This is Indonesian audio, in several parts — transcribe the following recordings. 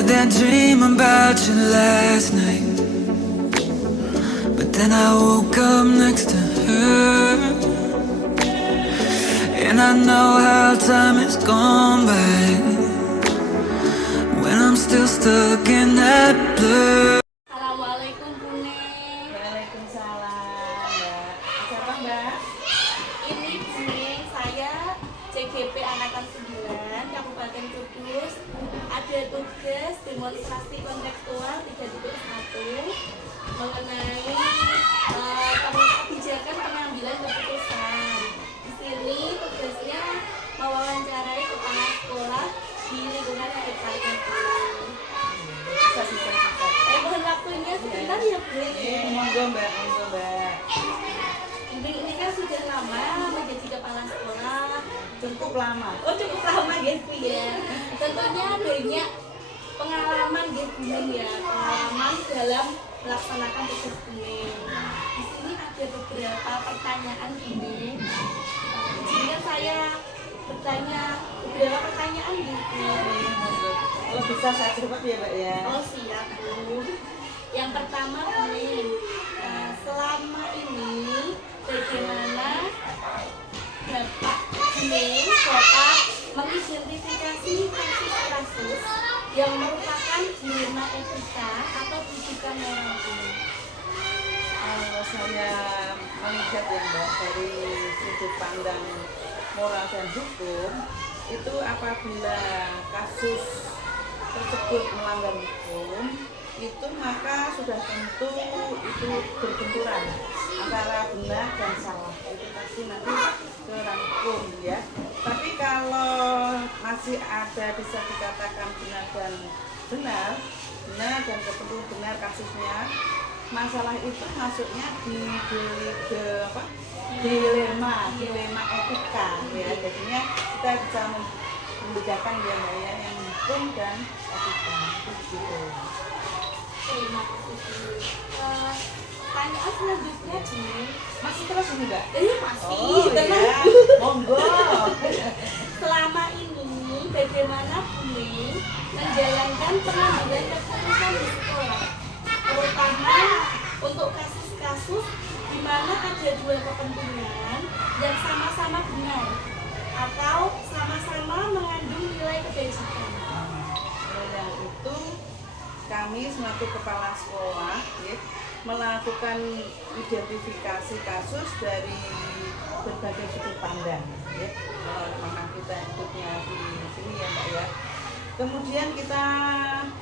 Had that dream about you last night, but then I woke up next to her, and I know how time has gone by when I'm still stuck in that blur. Assalamualaikum Bune. Waalaikumsalam, Mbak. Siapa, Mbak? Ini Bune, saya CGP Angkatan 9 Kabupaten Kudus. Ada tugas demonstrasi kontekstual 3.1 mengenai kebijakan pengambilan keputusan. Di sini tugasnya mewawancarai kepala sekolah di lingkungan sekitar itu. Bisa. Mohon waktunya sebentar ya Bune. Monggo, Mbak. Ini kan sudah lama menjadi kepala sekolah. Cukup lama. Oh cukup lama gitu ya. Tentunya banyak pengalaman gitu ya, pengalaman dalam melaksanakan tugas ini. Di sini ada beberapa pertanyaan ini. Jadi saya bertanya beberapa pertanyaan gitu. Monggo. Kalau bisa saya jawab ya, Mbak ya. Oh siap Bu. Yang pertama ini, selama ini bagaimana Bapak Bune dapat mengidentifikasi kasus-kasus yang merupakan dilema etika atau rujukan moral ini? Kalau saya melihat ya, Mbak, dari sudut pandang moral dan hukum, itu apabila kasus tersebut melanggar hukum, itu maka sudah tentu itu berbenturan antara benar dan salah. Itu pasti nanti ke ranah hukum ya. Tapi kalau masih ada bisa dikatakan benar dan benar kasusnya, masalah itu masuknya di dilema etika ya. Jadinya kita bisa membedakan ya, Mbak ya, yang hukum dan etika itu gitu. Terima kasih. Pertanyaan selanjutnya Bune. Masih terus ini, Mbak? Masih. Oh Tenang. ya, monggo. Selama ini bagaimana Bune menjalankan pengambilan keputusan di sekolah, terutama untuk kasus-kasus di mana ada dua kepentingan yang sama-sama benar atau sama-sama mengandung nilai kebajikan. Yang itu kami selaku kepala sekolah ya, melakukan identifikasi kasus dari berbagai sudut pandang ya. Memang kita hidupnya di sini ya, Mbak ya. Kemudian kita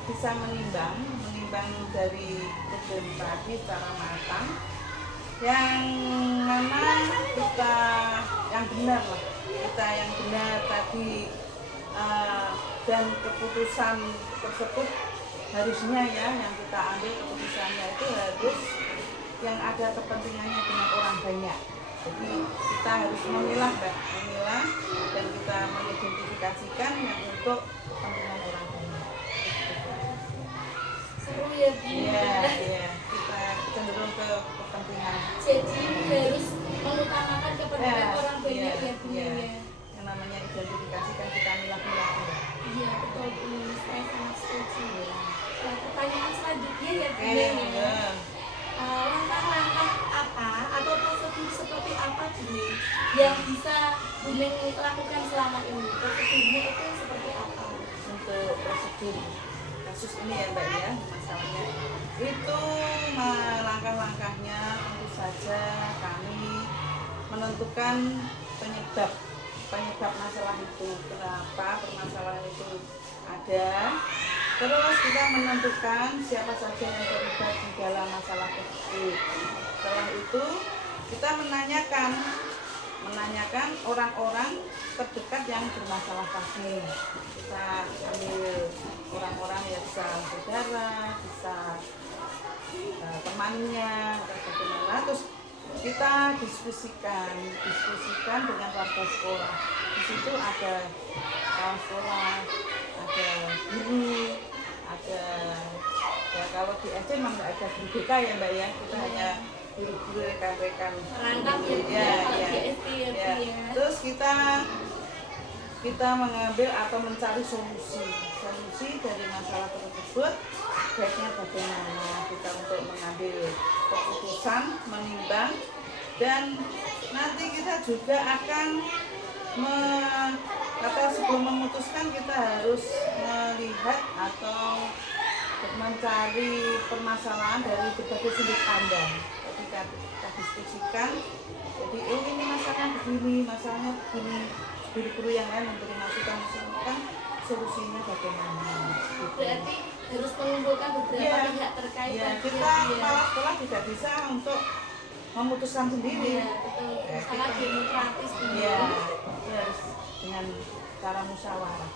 bisa menimbang dari problem tadi secara matang, yang mana kita yang benar tadi, dan keputusan tersebut harusnya ya, yang kita ambil keputusannya itu harus yang ada kepentingannya dengan orang banyak. Jadi kita harus memilah dan kita mengidentifikasikan yang untuk kepentingan orang banyak. Seru ya Bu. Iya, kita cenderung ke kepentingan. Jadi harus mengutamakan kepentingan orang banyak ya Bu. Iya. Yang namanya identifikasi kan kita milah-milah. Iya betul Bu, saya sangat setuju. Pertanyaan selanjutnya ya Bu. Langkah-langkah apa atau prosedur seperti apa Bu yang bisa Bune lakukan selama ini? Prosedurnya itu seperti apa? Untuk prosedur kasus ini ya, Mbak ya, masalahnya itu langkah-langkahnya tentu saja kami menentukan penyebab masalah itu, kenapa permasalahan itu ada. Terus kita menentukan siapa saja yang terlibat di dalam masalah tersebut. Setelah itu kita menanyakan orang-orang terdekat yang bermasalah tadi. Kita ambil orang-orang yang bisa saudara, bisa temannya, atau bagaimana. Terus kita diskusikan dengan warga sekolah. Di situ ada sekolah, ada guru, ada ya, kalau di SD memang nggak ada guru BK ya, Mbak ya, kita hanya guru-guru rekan-rekan Rangkap ya, ya, kalau ya, di SD ya. ya. Terus kita kita mengambil atau mencari solusi dari masalah tersebut. Baiknya bagaimana kita untuk mengambil keputusan, menimbang, dan nanti kita juga akan atau sebelum memutuskan kita harus melihat atau mencari permasalahan dari berbagai sudut pandang. Ketika kita diskusikan, jadi ini masalahnya begini, guru-guru yang lain memberi masukan solusinya bagaimana. Berarti harus mengumpulkan beberapa pihak terkait. Ya, kita kepala sekolah tidak bisa untuk memutuskan sendiri. Iya, betul. Sangat demokratis. Iya, itu harus dengan cara musyawarah.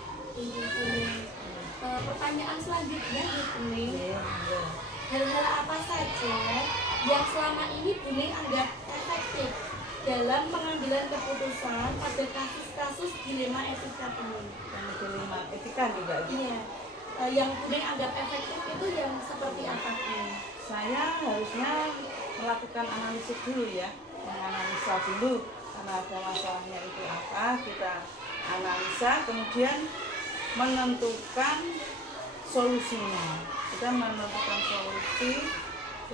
Pertanyaan selanjutnya Bu Iya. hal-hal apa saja yang selama ini Bu anggap efektif dalam pengambilan keputusan pada kasus-kasus dilema etika Bu? Dilema etika juga. Iya. Yang Bu anggap efektif itu yang seperti apa Bu? Saya harusnya melakukan analisis dulu ya, menganalisa dulu karena ada masalahnya itu apa, kita analisa, kemudian menentukan solusinya. Kita menentukan solusi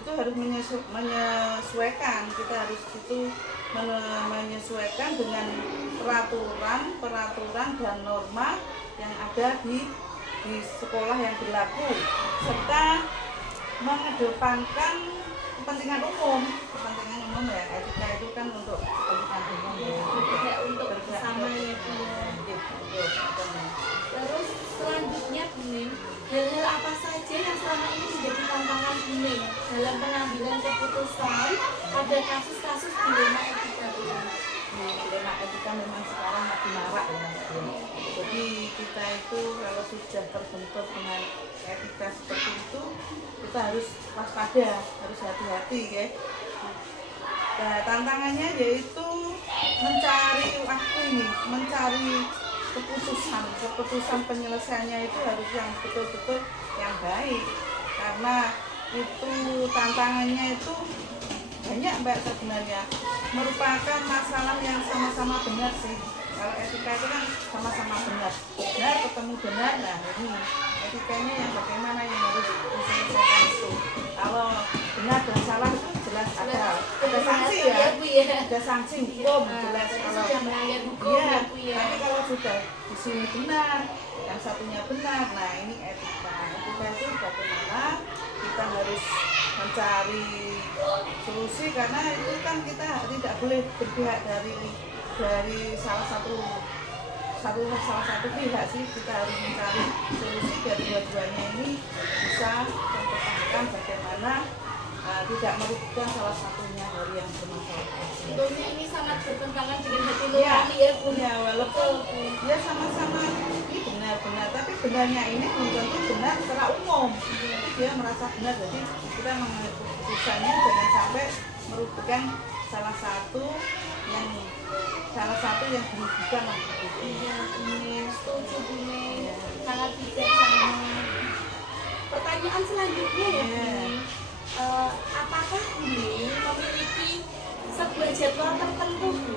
itu harus menyesuaikan, kita harus itu menyesuaikan dengan peraturan dan norma yang ada di sekolah yang berlaku, serta mengedepankan kepentingan umum ya. Etika itu kan untuk kepentingan umum ya. Tidak untuk bersama ya Bu. Terus selanjutnya Bu, hal-hal apa saja yang selama ini menjadi tantangan Bu dalam pengambilan keputusan pada kasus-kasus dilema etika Bu? Dilema etika memang sekarang makin marak ya. Jadi kita itu kalau sudah terbentuk dengan etika seperti itu, kita harus waspada, harus hati-hati ya. Nah, tantangannya yaitu mencari keputusan penyelesaiannya itu harus yang betul-betul yang baik, karena itu tantangannya itu banyak Mbak sebenarnya, merupakan masalah yang sama-sama benar sih. Kalau etika itu kan sama-sama benar ketemu benar, nah ini etikanya yang bagaimana yang harus diselesaikan itu. Kalau benar dan salah itu jelas ada sanksi ya, ada sanksi hukum jelas. Kalau sudah melanggar hukum ya Bu ya. tapi kalau sudah di sini benar, yang satunya benar, nah ini etika itu bagaimana kita harus mencari solusi, karena itu kan kita tidak boleh berpihak dari salah satu pihak sih. Kita harus mencari solusi dari dua-duanya ini bisa mempertahankan bagaimana tidak merugikan salah satunya dari yang bermasalah. Tentunya ini sangat bertentangan dengan hati nurani ya Bu. Ya, walaupun dia sama-sama ini benar-benar, tapi benarnya ini belum tentu benar secara umum. Jadi dia merasa benar, jadi kita mengambil keputusannya jangan sampai merugikan salah satu yang dirugikan. Iya, ini setuju Bu, sangat bijaksana. Pertanyaan selanjutnya ya Bu, apakah Bu memiliki sebuah jadwal tertentu Bu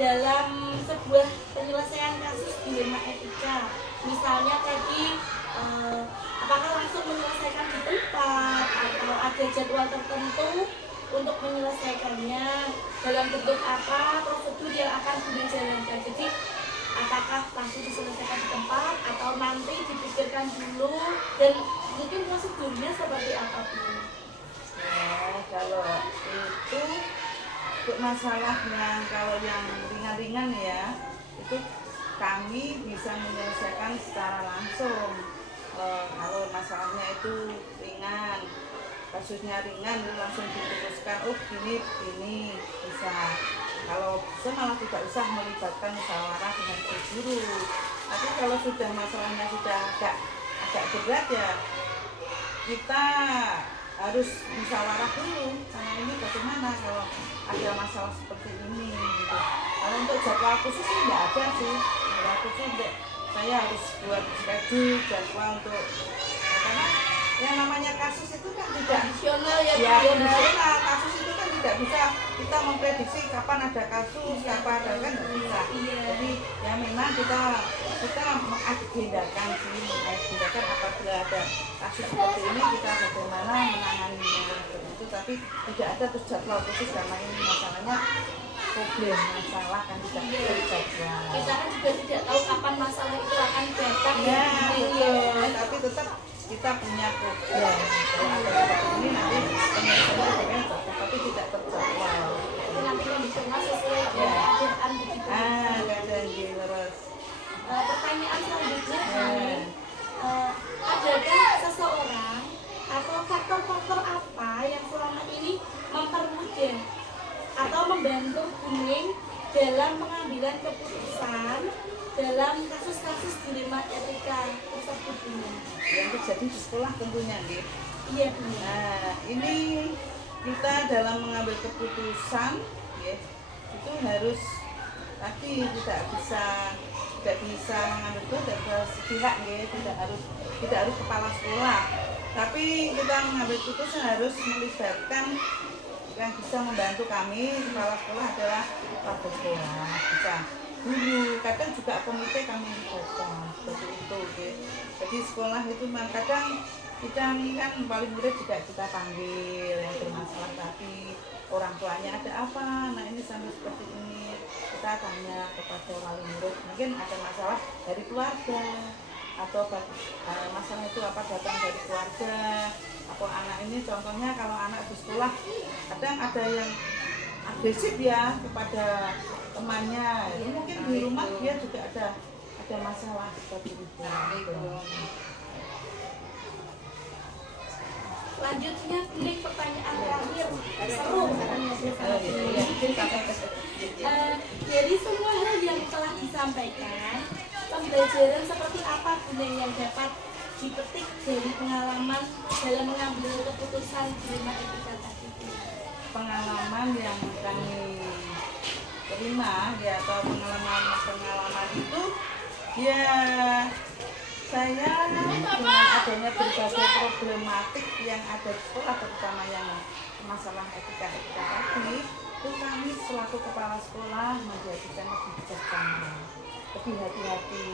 dalam sebuah penyelesaian kasus dilema etika? Misalnya tadi apakah langsung menyelesaikan di tempat atau ada jadwal tertentu untuk menyelesaikannya, dalam bentuk apa prosedur yang akan Bunda jalankan? Jadi apakah langsung diselesaikan di tempat atau nanti dipikirkan dulu, dan mungkin prosedurnya seperti apa Bu? Ya, kalau itu untuk masalahnya, kalau yang ringan-ringan ya, itu kami bisa menyelesaikan secara langsung. Kalau masalahnya itu ringan, kasusnya ringan, langsung diputuskan, oh gini bisa. Kalau bisa malah tidak usah melibatkan musyawarah dengan guru. Tapi kalau sudah masalahnya sudah agak berat ya, kita harus musyawarah dulu. Karena ini bagaimana kalau ada masalah seperti ini gitu. Kalau untuk jadwal khusus sih nggak ada sih. Jadwal khusus untuk saya harus buat schedule jadwal untuk, karena yang namanya kasus itu kan tidak Tradisional ya, ya Bu, ya. benar, kasus itu kan tidak bisa kita memprediksi kapan ada kasus, kapan ada kan nggak bisa. Iya. Jadi ya memang kita mengagendakan apabila ada kasus seperti ini kita bagaimana menanganinya begitu, tapi tidak ada terus jadwal khusus karena ini masalahnya problem masalah kan tidak terjadwal. Kita kan juga tidak tahu kapan masalah itu akan datang Ya, Bu. betul. Tapi tetap kita punya program. Kalau ada seperti ini nanti penyelesaiannya tapi tidak terjadwal. Jadi nanti kondisinya sesuai dengan keadaan begitu. Kadang terus. Pertanyaan selanjutnya Ya. ini, adakah seseorang atau faktor-faktor apa yang selama ini mempermudah atau membantu kuning dalam pengambilan keputusan dalam kasus-kasus dilema etika tersebut ini? Yang terjadi di sekolah tentunya, gitu. Iya, Bu. Nah, ini kita dalam mengambil keputusan, ya, itu harus tadi tidak bisa mengambil itu dari sepihak, ya, tidak harus kepala sekolah. Tapi kita mengambil keputusan harus melibatkan yang bisa membantu kami. Kepala sekolah adalah kepala sekolah, bisa guru, kadang juga komite kami libatkan seperti itu, ya. Jadi sekolah itu kadang kita ini kan paling murid juga kita panggil yang bermasalah, tapi orang tuanya ada apa, nah ini sampai seperti ini, kita tanya kepada wali murid, mungkin ada masalah dari keluarga atau masalah itu apa datang dari keluarga atau anak ini, contohnya kalau anak di sekolah kadang ada yang agresif ya kepada temannya, ya, mungkin di rumah dia juga ada masalah seperti itu. Selanjutnya kuning pertanyaan terakhir, seru katanya jadi semua hal yang telah disampaikan, pembelajaran seperti apa kuning yang dapat dipetik dari pengalaman dalam mengambil keputusan dilema etika tadi? Pengalaman yang kami terima ya, atau pengalaman itu ya, saya dengan adanya berbagai problematik yang ada di sekolah, terutama yang masalah etika tadi, itu kami selaku kepala sekolah menjadikan lebih bijaksana, lebih hati-hati,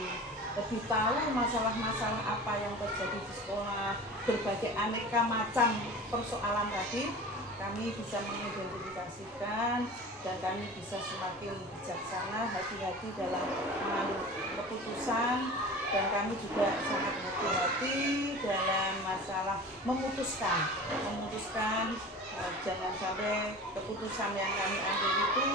lebih tahu masalah-masalah apa yang terjadi di sekolah, berbagai aneka macam persoalan tadi kami bisa mengidentifikasikan dan kami bisa semakin bijaksana, hati-hati dalam mengambil keputusan, dan kami juga sangat hati-hati dalam masalah memutuskan jangan sampai keputusan yang kami ambil itu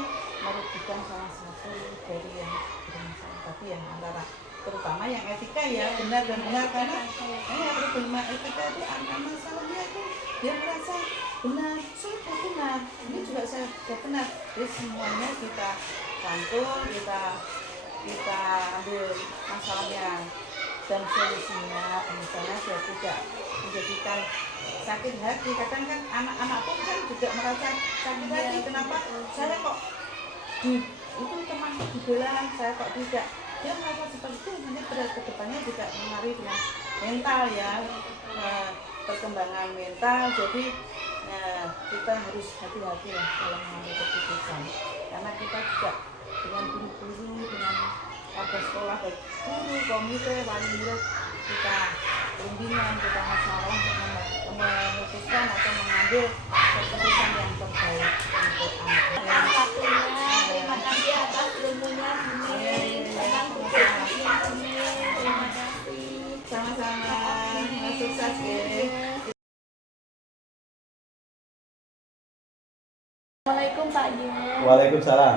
merugikan salah satu dari yang bermasalah, tapi yang antara terutama yang etika ya, benar dan benar, karena problema etika itu angka masalahnya itu dia merasa benar, saya benar, ini juga saya benar, jadi semuanya kita rangkul, kita ambil masalahnya dan solusinya, misalnya dia tidak menjadikan sakit hati. Kadang kan anak-anak pun kan juga merasa sakit hati, kenapa saya kok itu teman dibela, saya kok tidak, dia merasa seperti itu. Nanti ke depannya juga mengaruhi dengan mental ya, perkembangan mental. Jadi kita harus hati-hati ya dalam mengambil keputusan, karena kita juga dengan guru-guru, dengan warga sekolah, baik guru, komite, wali murid, kita bimbingan, kita masalah untuk memutuskan atau mengambil keputusan yang terbaik untuk anak. Terima kasih atas ilmunya, terima kasih. Sama-sama, sukses ya. Assalamualaikum Pak Yen. Waalaikumsalam.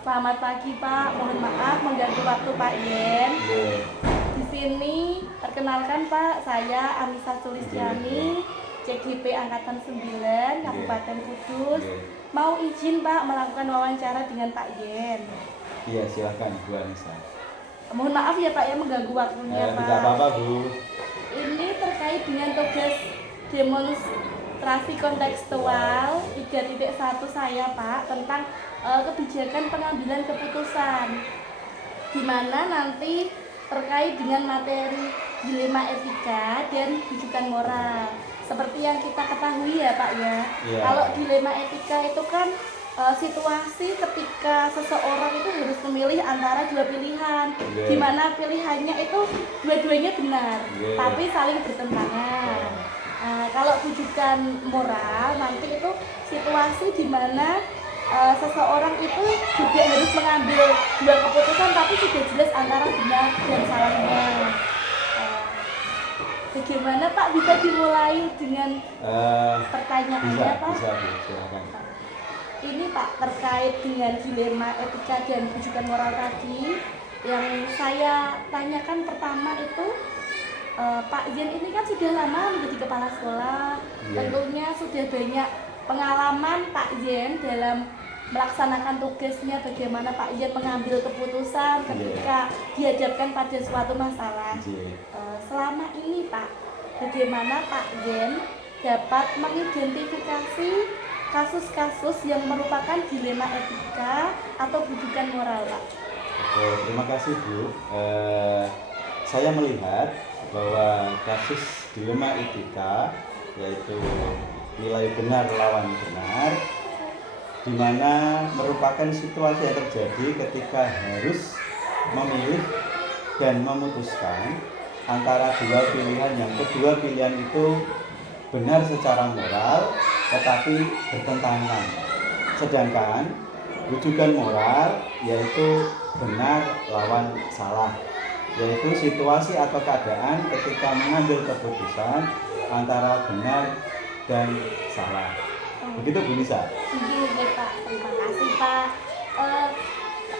Selamat pagi Pak, mohon maaf mengganggu waktu Pak Yen. Di sini perkenalkan Pak, saya Anissa Sulistiani, CGP Angkatan 9, Kabupaten Kudus. Mau izin Pak melakukan wawancara dengan Pak Yen. Iya, silahkan Bu Anissa. Mohon maaf ya Pak ya mengganggu waktunya Pak. Tidak apa-apa Bu. Ini terkait dengan tugas demonstrasi kontekstual 3.1 saya Pak, tentang kebijakan pengambilan keputusan, di mana nanti terkait dengan materi dilema etika dan rujukan moral. Seperti yang kita ketahui ya Pak ya. Iya. Kalau dilema etika itu kan situasi ketika seseorang itu harus memilih antara dua pilihan, Iya. di mana pilihannya itu dua-duanya benar, Iya. tapi saling bertentangan. Kalau rujukan moral nanti itu situasi di mana seseorang itu juga harus mengambil dua keputusan tapi sudah jelas antara benar dan salahnya. Bagaimana Pak, bisa dimulai dengan pertanyaannya Pak? Bisa Bu, silakan. Ini Pak terkait dengan dilema etika dan rujukan moral tadi yang saya tanyakan pertama itu Pak Zen ini kan sudah lama menjadi kepala sekolah, Iya. tentunya sudah banyak pengalaman Pak Zen dalam melaksanakan tugasnya, bagaimana Pak Zen mengambil keputusan ketika dihadapkan pada suatu masalah. Iya. Selama ini Pak, bagaimana Pak Zen dapat mengidentifikasi kasus-kasus yang merupakan dilema etika atau rujukan moral Pak? Oke, terima kasih Bu. Saya melihat bahwa kasus dilema etika yaitu nilai benar lawan benar, di mana merupakan situasi yang terjadi ketika harus memilih dan memutuskan antara dua pilihan yang kedua pilihan itu benar secara moral tetapi bertentangan. Sedangkan rujukan moral yaitu benar lawan salah, yaitu situasi atau keadaan ketika mengambil keputusan antara benar dan salah. Begitu Bu Nisa? Begini Pak, terima kasih Pak.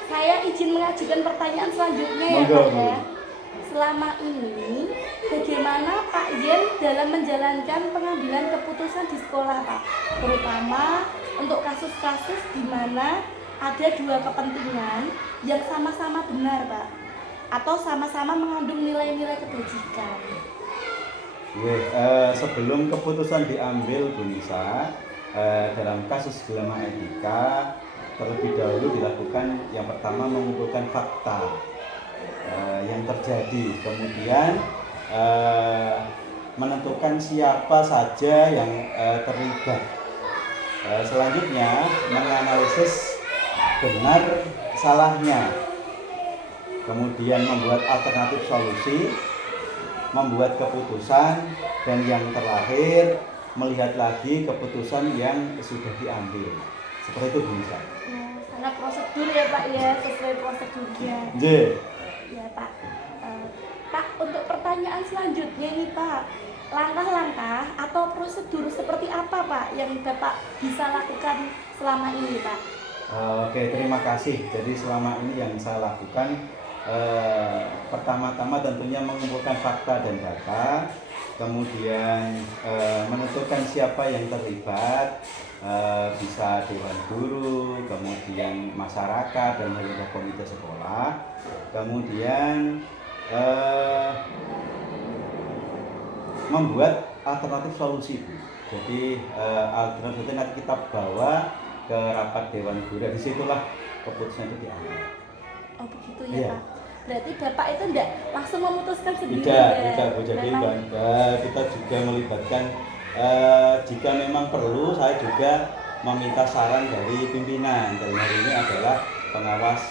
Saya izin mengajukan pertanyaan selanjutnya ya Monggo, Pak Bu. ya. Selama ini bagaimana Pak Zen dalam menjalankan pengambilan keputusan di sekolah Pak? Terutama untuk kasus-kasus di mana ada dua kepentingan yang sama-sama benar Pak, atau sama-sama mengandung nilai-nilai kebajikan. Sebelum keputusan diambil Bu Nisa, dalam kasus dilema etika terlebih dahulu dilakukan yang pertama mengumpulkan fakta yang terjadi, kemudian menentukan siapa saja yang terlibat, selanjutnya menganalisis benar salahnya, kemudian membuat alternatif solusi, membuat keputusan, dan yang terakhir melihat lagi keputusan yang sudah diambil. Seperti itu Bu Nisa. Sangat prosedur ya Pak ya, sesuai prosedurnya. Ya Pak. Pak, untuk pertanyaan selanjutnya nih Pak, langkah-langkah atau prosedur seperti apa Pak yang Bapak bisa lakukan selama ini Pak? Oke, terima kasih. Jadi selama ini yang saya lakukan pertama-tama tentunya mengumpulkan fakta dan data, kemudian menentukan siapa yang terlibat, bisa dewan guru, kemudian masyarakat dan juga komite sekolah, kemudian membuat alternatif solusi. Jadi alternatif nanti kita bawa ke rapat dewan guru, disitulah keputusan itu diambil. Oh begitu ya Iya. Pak. Berarti Bapak itu enggak langsung memutuskan sendiri Tidak Bu. Jadi Memang- kita juga melibatkan, jika memang perlu saya juga meminta saran dari pimpinan. Dalam hal ini adalah pengawas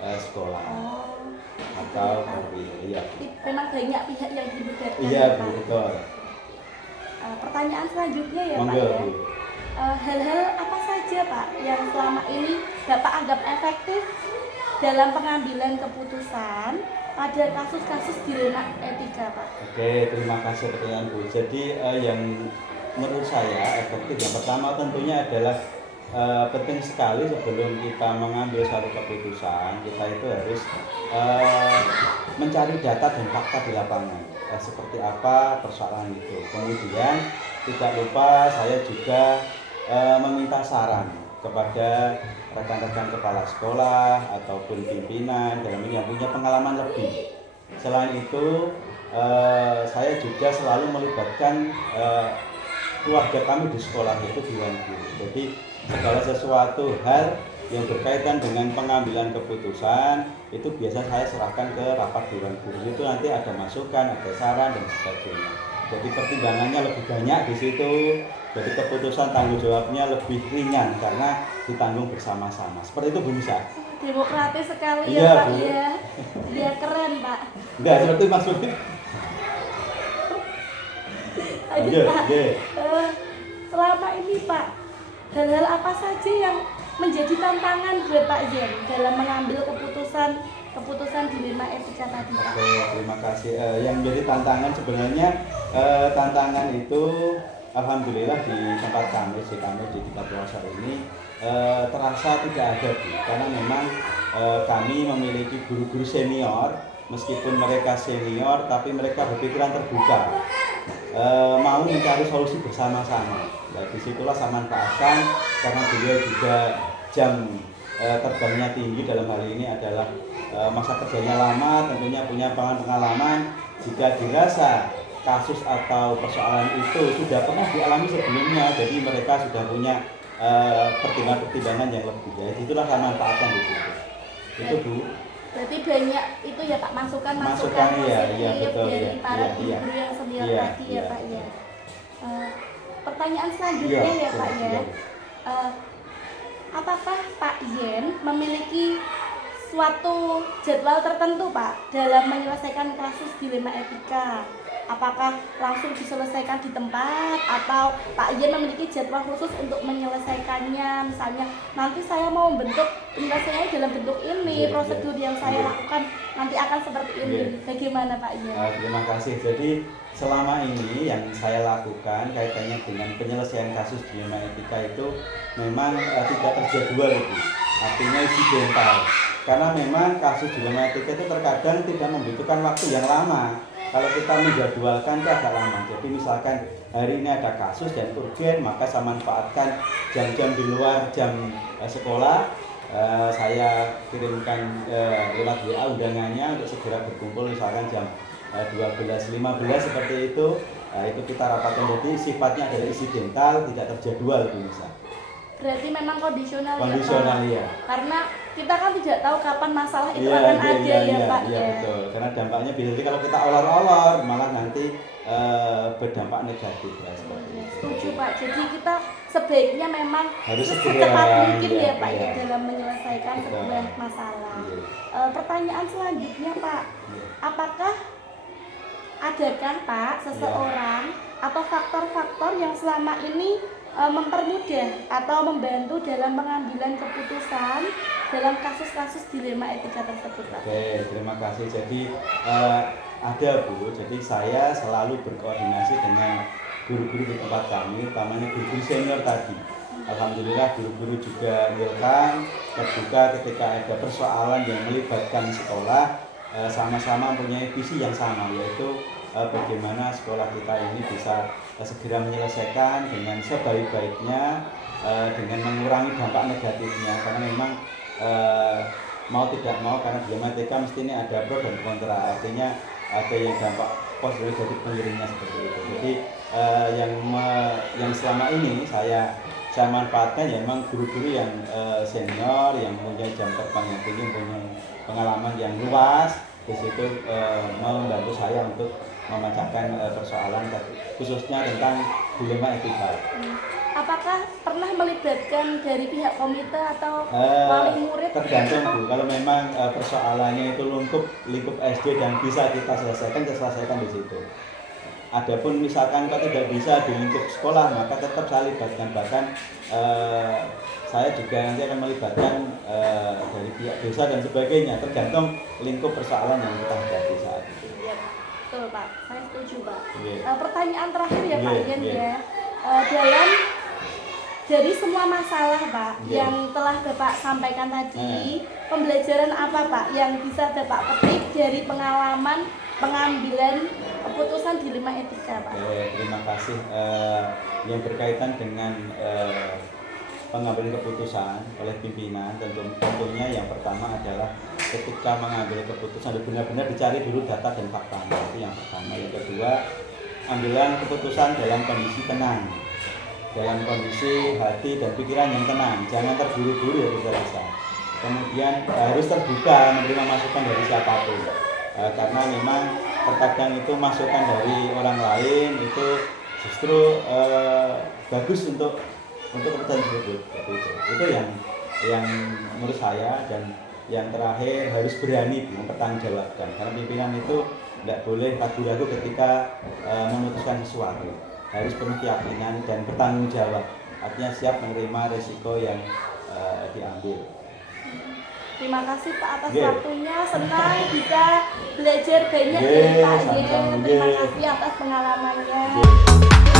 sekolah Oh, atau perwira. Iya. memang banyak pihak yang dilibatkan Iya ya, Bu, Pak. betul. Pertanyaan selanjutnya ya Pak Monggo ya. Bu. Hal-hal apa saja Pak yang selama ini Bapak anggap efektif dalam pengambilan keputusan pada kasus-kasus dilema etika Pak? Oke, terima kasih pertanyaan Bu. Jadi yang menurut saya efektif yang pertama tentunya adalah penting sekali sebelum kita mengambil suatu keputusan, kita itu harus mencari data dan fakta di lapangan, seperti apa persoalan itu. Kemudian tidak lupa saya juga meminta saran kepada rekan-rekan kepala sekolah ataupun pimpinan dalam ini yang punya pengalaman lebih. Selain itu saya juga selalu melibatkan keluarga kami di sekolah, itu dewan guru. Jadi segala sesuatu hal yang berkaitan dengan pengambilan keputusan itu biasa saya serahkan ke rapat dewan guru. Itu nanti ada masukan, ada saran dan sebagainya. Jadi pertimbangannya lebih banyak di situ. Jadi keputusan tanggung jawabnya lebih ringan karena ditanggung bersama-sama. Seperti itu Bu Nisa. Demokratis sekali Iya, ya Pak Bu. ya. Dia keren Pak. Enggak seperti maksudnya. Aduh, Iya, Pak. iya. Selama ini Pak, hal-hal apa saja yang menjadi tantangan buat Pak Yen dalam mengambil keputusan dilema etika tadi Pak? Oke, terima kasih. Yang menjadi tantangan sebenarnya tantangan itu alhamdulillah di tempat kami di tempat puasa ini terasa tidak ada Bu, karena memang kami memiliki guru-guru senior, meskipun mereka senior tapi mereka berpikiran terbuka, mau mencari solusi bersama-sama. Nah, disitulah saya manfaatkan karena beliau juga jam terbangnya tinggi, dalam hal ini adalah masa kerjanya lama, tentunya punya pengalaman. Jika dirasa kasus atau persoalan itu sudah pernah dialami sebelumnya, jadi mereka sudah punya pertimbangan-pertimbangan yang lebih. Jadi itulah saya manfaatkan di situ. Itu Bu. Berarti banyak itu ya Pak masukan Iya, iya, positif betul, dari iya, para iya, guru yang senior iya, tadi iya. ya Pak ya. Pertanyaan selanjutnya Iya, ya Pak ya. iya. Apakah Pak Yen memiliki suatu jadwal tertentu Pak dalam menyelesaikan kasus dilema etika? Apakah langsung diselesaikan di tempat atau Pak Yen memiliki jadwal khusus untuk menyelesaikannya? Misalnya nanti saya mau membentuk penyelesaiannya dalam bentuk ini, prosedur yang saya lakukan nanti akan seperti ini. Bagaimana Pak Yen? Terima kasih. Jadi selama ini yang saya lakukan kaitannya dengan penyelesaian kasus dilema etika itu memang tidak terjadwal itu. Artinya insidental. Karena memang kasus dilema etika itu terkadang tidak membutuhkan waktu yang lama. Kalau kita menjadwalkan itu agak lama. Jadi misalkan hari ini ada kasus dan urgen, maka saya manfaatkan jam-jam di luar jam sekolah. Saya kirimkan lewat WA undangannya untuk segera berkumpul, misalkan jam 12.15 seperti itu. Itu kita rapatkan. Jadi sifatnya adalah insidental, tidak terjadwal bisa. Berarti memang kondisional Kondisional ya Pak? ya. Karena kita kan tidak tahu kapan masalah itu akan ada ya Pak Iya ya. betul. Karena dampaknya bisa kalau kita olor-olor malah nanti berdampak negatif ya seperti itu. Setuju Pak. Jadi kita sebaiknya memang Harus secepat segera, mungkin iya, ya Pak iya. ya dalam menyelesaikan Betul. sebuah masalah. Iya. Pertanyaan selanjutnya Pak, Iya. apakah adakah Pak seseorang atau faktor-faktor yang selama ini mempermudah atau membantu dalam pengambilan keputusan dalam kasus-kasus dilema etika tersebut Pak? Oke, terima kasih. Jadi ada Bu, jadi saya selalu berkoordinasi dengan guru-guru di tempat kami, utamanya guru-guru senior tadi. Alhamdulillah guru-guru juga welcome, terbuka ketika ada persoalan yang melibatkan sekolah, sama-sama mempunyai visi yang sama, yaitu bagaimana sekolah kita ini bisa segera menyelesaikan dengan sebaik-baiknya, dengan mengurangi dampak negatifnya, karena memang mau tidak mau karena dilema etika mesti ini ada pro dan kontra, artinya ada yang dampak positif negatif pengiringnya seperti itu. Jadi yang selama ini saya manfaatkan ya memang guru-guru yang senior, yang mempunyai jam terbang yang tinggi, mempunyai pengalaman yang luas, di situ membantu saya untuk memecahkan persoalan khususnya tentang dilema etika. Apakah pernah melibatkan dari pihak komite atau wali murid? Tergantung Bu, kalau memang persoalannya itu lingkup SD dan bisa kita selesaikan di situ. Adapun misalkan kalau tidak bisa di lingkup sekolah, maka tetap saya libatkan. Bahkan saya juga nanti akan melibatkan dari pihak desa dan sebagainya, tergantung lingkup persoalan yang kita hadapi saat itu. Iya, betul Pak, saya setuju Pak. Yeah. Pertanyaan terakhir ya Pak Yeah, Yen yeah. ya. Dalam dari semua masalah Pak yang telah Bapak sampaikan tadi, pembelajaran apa Pak yang bisa Bapak petik dari pengalaman pengambilan keputusan dilema etika Pak? Oke, terima kasih. Yang berkaitan dengan pengambilan keputusan oleh pimpinan, tentunya yang pertama adalah ketika mengambil keputusan benar-benar dicari dulu data dan faktanya, itu yang pertama. Yang kedua, ambilan keputusan dalam kondisi tenang. dalam kondisi hati dan pikiran yang tenang, jangan terburu-buru ya bisa. Kemudian harus terbuka menerima masukan dari siapapun, karena memang terkadang itu masukan dari orang lain itu justru bagus untuk kepentingan tersebut. Itu yang menurut saya. Dan yang terakhir harus berani mempertanggungjawabkan, karena pimpinan itu tidak boleh ragu-ragu ketika memutuskan sesuatu, harus penuh keyakinan dan bertanggung jawab, artinya siap menerima resiko yang diambil. Terima kasih Pak atas Yeah. waktunya, senang bisa belajar banyak dari Yeah, Pak. sama-sama. Terima Yeah. kasih atas pengalamannya.